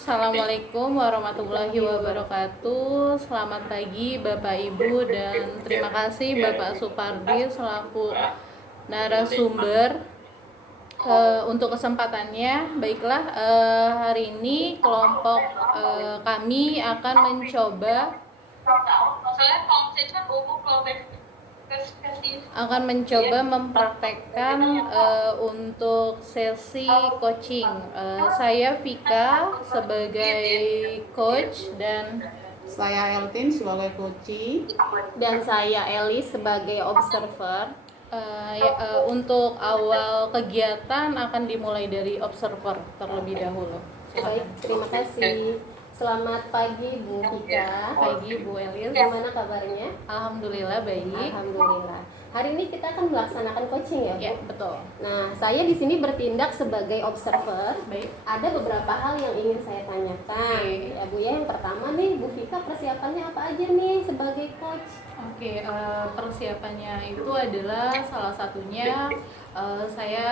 Assalamualaikum warahmatullahi wabarakatuh. Selamat pagi Bapak Ibu dan terima kasih Bapak Supardi selaku narasumber untuk kesempatannya. Baiklah, hari ini kelompok kami akan mencoba mempraktekkan untuk sesi coaching. Saya Vika sebagai coach dan saya Eltin sebagai coach dan saya Eli sebagai observer. Untuk awal kegiatan akan dimulai dari observer terlebih dahulu. Baik, terima kasih. Selamat pagi Bu Vika. Pagi Bu Elis. Bagaimana kabarnya? Alhamdulillah baik. Alhamdulillah. Hari ini kita akan melaksanakan coaching ya, Bu? Ya, betul. Nah, saya di sini bertindak sebagai observer. Baik. Ada beberapa hal yang ingin saya tanyakan. Oke. Ya, Bu ya. Yang pertama nih, Bu Vika persiapannya apa aja nih sebagai coach? Oke, persiapannya itu adalah salah satunya saya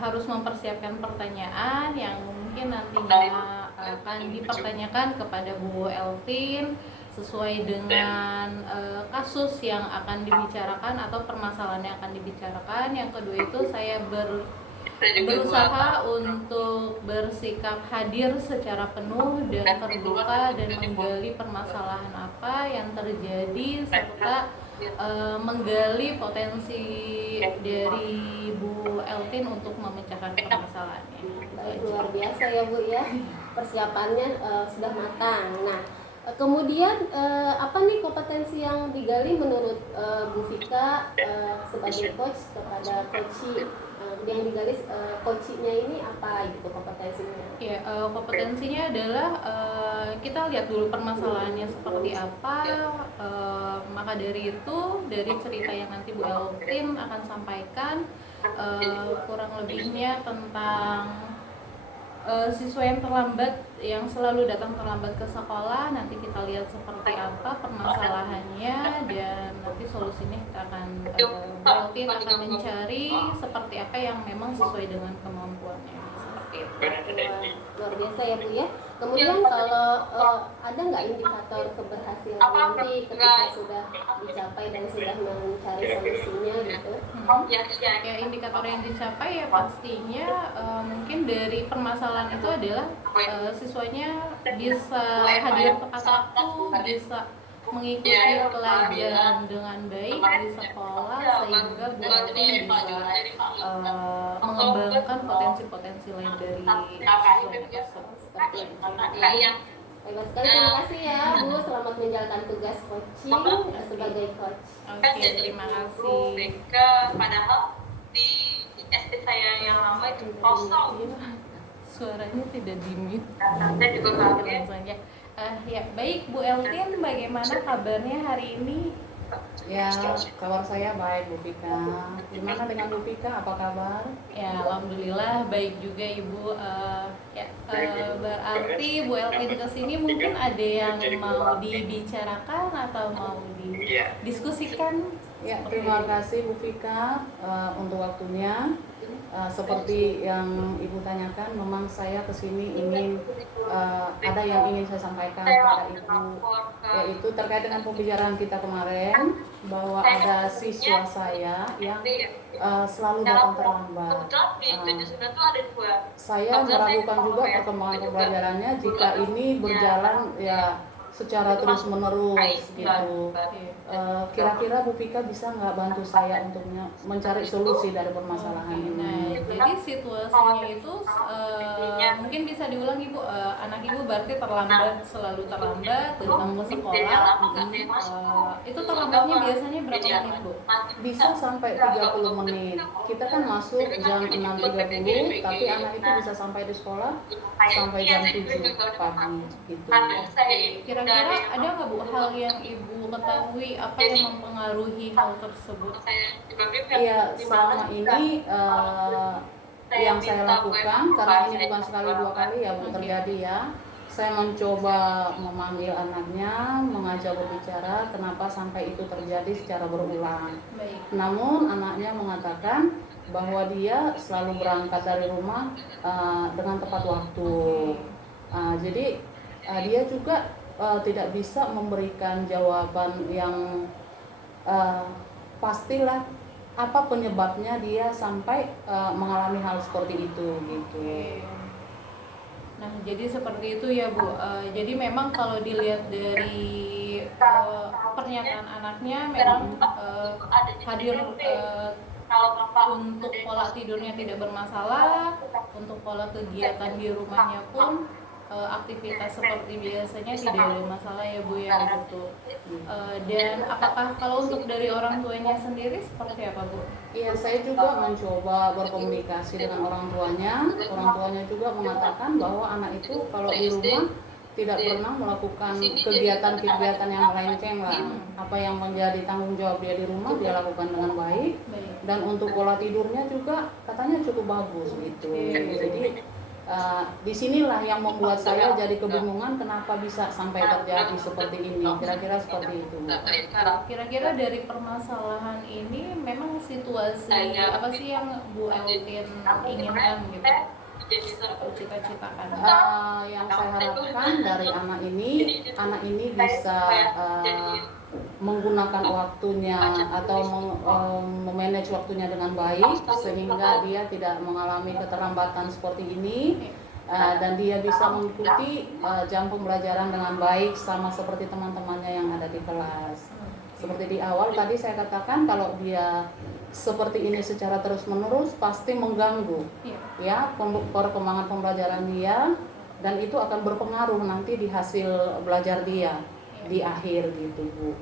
harus mempersiapkan pertanyaan yang mungkin nantinya akan dipertanyakan kepada Bu Eltin sesuai dengan kasus yang akan dibicarakan atau permasalahan yang akan dibicarakan. Yang kedua itu saya berusaha untuk bersikap hadir secara penuh dan terbuka dan menggali permasalahan apa yang terjadi serta menggali potensi dari Bu Eltin untuk memecahkan permasalahannya. Baik, luar biasa ya Bu ya. Persiapannya sudah matang. Nah, kemudian apa nih kompetensi yang digali menurut Bu Vika sebagai coach kepada coachee? Yang digali coachee-nya ini apa gitu kompetensinya? Ya, kompetensinya adalah kita lihat dulu permasalahannya seperti apa. Maka dari itu, dari cerita yang nanti Bu Eltin akan sampaikan, kurang lebihnya tentang siswa yang terlambat, yang selalu datang terlambat ke sekolah. Nanti kita lihat seperti apa permasalahannya dan nanti solusinya kita akan Bu Eltin akan mencari seperti apa yang memang sesuai dengan kemampuannya. Luar biasa ya Bu ya. Kemudian kalau ada nggak indikator keberhasilan nanti ketika sudah dicapai dan sudah mencari solusinya gitu? Ya, indikator yang dicapai ya pastinya mungkin dari permasalahan itu adalah siswanya bisa hadir tepat waktu, bisa mengikuti pelajaran dengan baik di sekolah sehingga Bu Eltin bisa mengembangkan potensi-potensi lain dari siswanya tersebut. Seperti itu. Baik sekali, terima kasih ya Bu. Selamat menjalankan tugas coaching sebagai coach. Oke, terima kasih. Padahal di SD saya yang lama itu kosong. Suaranya tidak dimute. Saya juga kaget. Ya, baik Bu Eltin, bagaimana kabarnya hari ini? ya. Kabar saya baik Bu Vika. Gimana dengan Bu Vika, apa kabar? Ya, alhamdulillah baik juga Ibu. Berarti Bu Eltin kesini mungkin ada yang mau dibicarakan atau mau didiskusikan? Ya, terima kasih Bu Vika untuk waktunya. Seperti yang Ibu tanyakan, memang saya kesini ingin ada yang ingin saya sampaikan kepada Ibu, yaitu terkait dengan pembicaraan kita kemarin bahwa ada siswa saya yang selalu datang terlambat. Saya meragukan juga perkembangan pembelajarannya jika ini berjalan ya secara terus menerus gitu. Kira-kira Bu Vika bisa nggak bantu saya untuk mencari solusi dari permasalahan ini? Nah, jadi situasinya itu mungkin bisa diulang Ibu. Anak Ibu berarti selalu terlambat datang ke sekolah. Itu terlambatnya biasanya berapa menit Bu? Bisa sampai 30 menit. Kita kan masuk jam 6.30, tapi anak itu bisa sampai di sekolah sampai jam 7 pagi gitu. Kira-kira ada nggak Bu hal yang Ibu ketahui apa yang mempengaruhi hal tersebut? Iya, selama ini yang saya lakukan, karena ini bukan sekali dua kali ya Bu terjadi ya, saya mencoba memanggil anaknya, mengajak berbicara kenapa sampai itu terjadi secara berulang. Baik. Namun anaknya mengatakan bahwa dia selalu berangkat dari rumah dengan tepat waktu. Jadi dia juga tidak bisa memberikan jawaban yang pastilah apa penyebabnya dia sampai mengalami hal seperti itu gitu. Nah, jadi seperti itu ya Bu. Jadi memang kalau dilihat dari pernyataan anaknya memang hadir kalau bapak untuk pola tidurnya tidak bermasalah, untuk pola kegiatan di rumahnya pun aktivitas seperti biasanya tidak ada masalah ya Bu ya gitu. Dan apakah kalau untuk dari orang tuanya sendiri seperti apa Bu? Iya, saya juga mencoba berkomunikasi dengan orang tuanya. Orang tuanya juga mengatakan bahwa anak itu kalau di rumah tidak pernah melakukan kegiatan-kegiatan yang melenceng lah. Apa yang menjadi tanggung jawab dia di rumah dia lakukan dengan baik. Dan untuk pola tidurnya juga katanya cukup bagus gitu. Jadi disinilah yang membuat saya jadi kebingungan kenapa bisa sampai terjadi seperti ini. Kira-kira seperti itu. Kira-kira dari permasalahan ini memang situasi apa sih yang Bu Elvin inginkan gitu? Atau cita-citakan? Yang saya harapkan dari anak ini bisa menggunakan waktunya atau memanage waktunya dengan baik sehingga dia tidak mengalami keterlambatan seperti ini, dan dia bisa mengikuti jam pembelajaran dengan baik sama seperti teman-temannya yang ada di kelas. Seperti di awal tadi saya katakan, kalau dia seperti ini secara terus-menerus pasti mengganggu ya perkembangan pembelajaran dia, dan itu akan berpengaruh nanti di hasil belajar dia di akhir gitu Bu.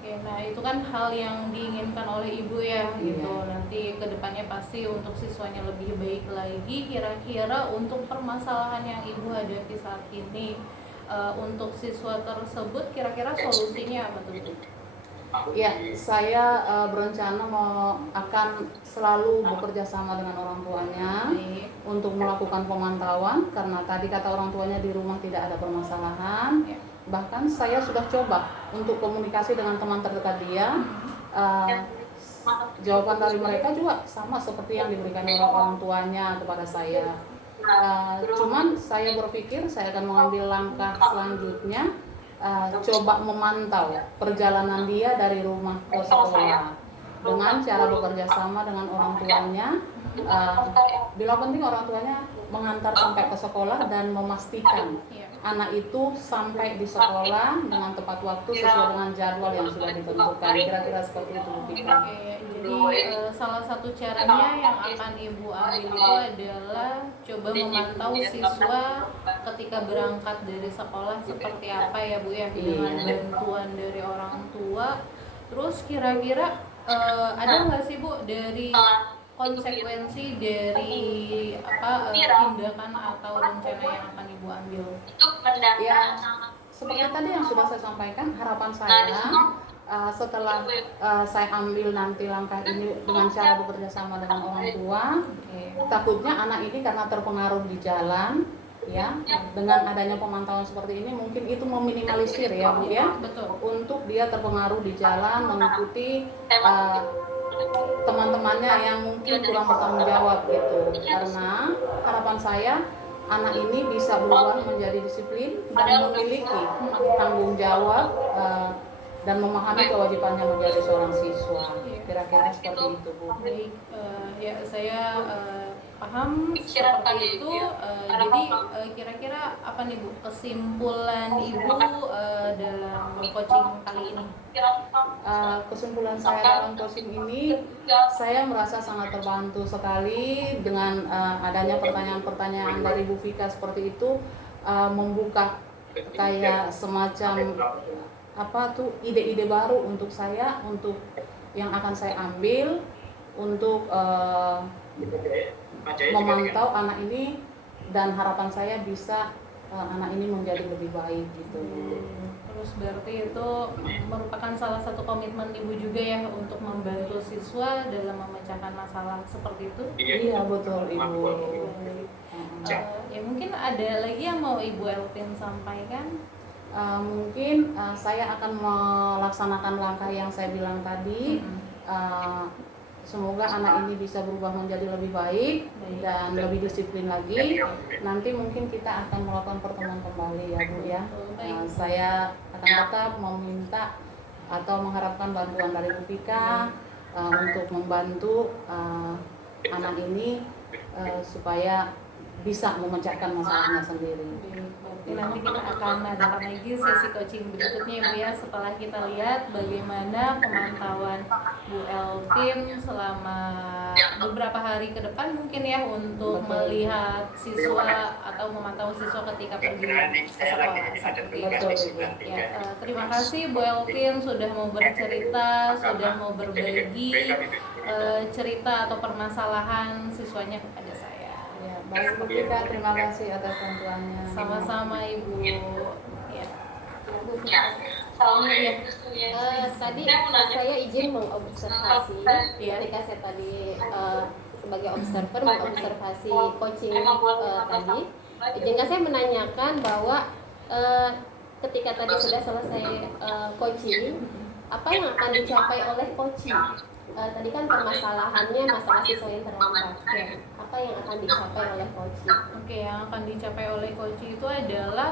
Oke, nah itu kan hal yang diinginkan oleh Ibu ya gitu. Nanti kedepannya pasti untuk siswanya lebih baik lagi. Kira-kira untuk permasalahan yang Ibu hadapi saat ini, untuk siswa tersebut kira-kira solusinya apa tuh Bu? Ya, saya berencana akan selalu bekerja sama dengan orang tuanya untuk melakukan pemantauan, karena tadi kata orang tuanya di rumah tidak ada permasalahan. Bahkan saya sudah coba untuk komunikasi dengan teman terdekat dia. Jawaban dari mereka juga sama seperti yang diberikan oleh orang tuanya kepada saya. Cuman saya berpikir saya akan mengambil langkah selanjutnya, coba memantau perjalanan dia dari rumah ke sekolah dengan cara bekerja sama dengan orang tuanya. Bila penting orang tuanya mengantar sampai ke sekolah dan memastikan anak itu sampai di sekolah dengan tepat waktu sesuai dengan jadwal yang sudah ditentukan. Kira-kira seperti itu Bu Fika. Jadi salah satu caranya yang akan Ibu ambil itu adalah coba memantau siswa ketika berangkat dari sekolah seperti apa ya Bu ya, dengan bantuan dari orang tua. Terus kira-kira ada nggak sih Bu dari konsekuensi dari tindakan atau rencana yang akan Ibu ambil? Ya, seperti tadi yang sudah saya sampaikan, harapan saya setelah saya ambil nanti langkah ini dengan cara bekerja sama dengan orang tua, takutnya anak ini karena terpengaruh di jalan ya, dengan adanya pemantauan seperti ini mungkin itu meminimalisir ya Bu ya. Betul. Untuk dia terpengaruh di jalan mengikuti teman-temannya yang mungkin kurang bertanggung jawab gitu. Karena harapan saya anak ini bisa berubah menjadi disiplin dan memiliki tanggung jawab dan memahami kewajibannya menjadi seorang siswa. Kira-kira seperti itu Bu. Baik, ya saya paham seperti itu. Jadi kira-kira apa nih Bu kesimpulan Ibu dalam coaching kali ini? Kesimpulan saya dalam coaching ini, saya merasa sangat terbantu sekali dengan adanya pertanyaan-pertanyaan dari Bu Fika seperti itu, membuka kayak semacam ide-ide baru untuk saya, untuk yang akan saya ambil untuk memantau anak ini, dan harapan saya bisa anak ini menjadi lebih baik gitu. Terus berarti itu merupakan salah satu komitmen Ibu juga ya untuk membantu siswa dalam memecahkan masalah seperti itu? Iya betul Ibu. Ya mungkin ada lagi yang mau Ibu Elvin sampaikan? Mungkin saya akan melaksanakan langkah yang saya bilang tadi. semoga anak ini bisa berubah menjadi lebih baik dan lebih disiplin lagi. Nanti mungkin kita akan melakukan pertemuan kembali ya Bu ya. Saya akan tetap meminta atau mengharapkan bantuan dari Bu Vika untuk membantu anak ini supaya bisa memecahkan masalahnya sendiri. Oke, nanti kita akan adakan lagi sesi coaching berikutnya ya Bu ya, setelah kita lihat bagaimana pemantauan Bu Eltin selama beberapa hari ke depan mungkin ya untuk melihat siswa atau memantau siswa ketika pergi ke sekolah seperti itu. Ya, terima kasih Bu Eltin sudah mau bercerita, sudah mau berbagi cerita atau permasalahan siswanya kepada saya. Ya, baik Bu Vika, terima kasih atas bantuannya. Sama-sama Ibu. Ya. Tadi saya izin mengobservasi ketika saya tadi sebagai observer mengobservasi coaching tadi. Izinkan saya menanyakan bahwa ketika tadi sudah selesai coaching, apa yang akan dicapai oleh coaching? Tadi kan permasalahannya masalah siswa yang terlambat. Ya. Apa yang akan dicapai oleh coaching? Oke, yang akan dicapai oleh coaching itu adalah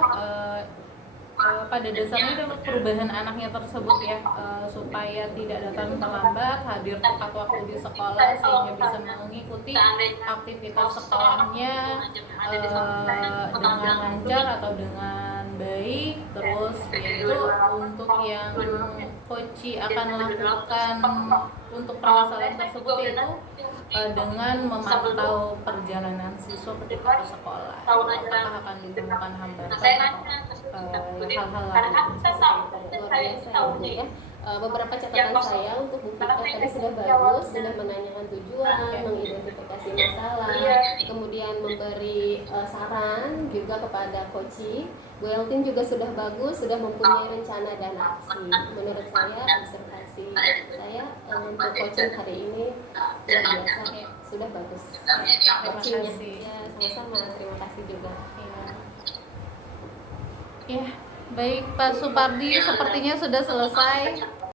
pada dasarnya adalah perubahan anaknya tersebut ya, supaya tidak datang terlambat, hadir tepat waktu di sekolah sehingga bisa mengikuti aktivitas sekolahnya dengan lancar atau dengan baik. Terus yaitu untuk yang coach akan lakukan untuk permasalahan tersebut yaitu dengan memantau perjalanan siswa ketika ke sekolah, apakah akan ditemukan hambatan atau hal-hal lain seperti itu. Luar biasa ya. Beberapa catatan saya untuk Bu Vika tadi sudah bagus, sudah menanyakan tujuan, mengidentifikasi masalah, kemudian memberi saran juga kepada coaching. Bu Eltin juga sudah bagus, sudah mempunyai rencana dan aksi. Menurut saya observasi saya untuk coaching hari ini luar biasa, sudah bagus. Terima kasih. Ya, sama-sama, terima kasih juga. Ya, baik Pak Supardi, sepertinya sudah selesai.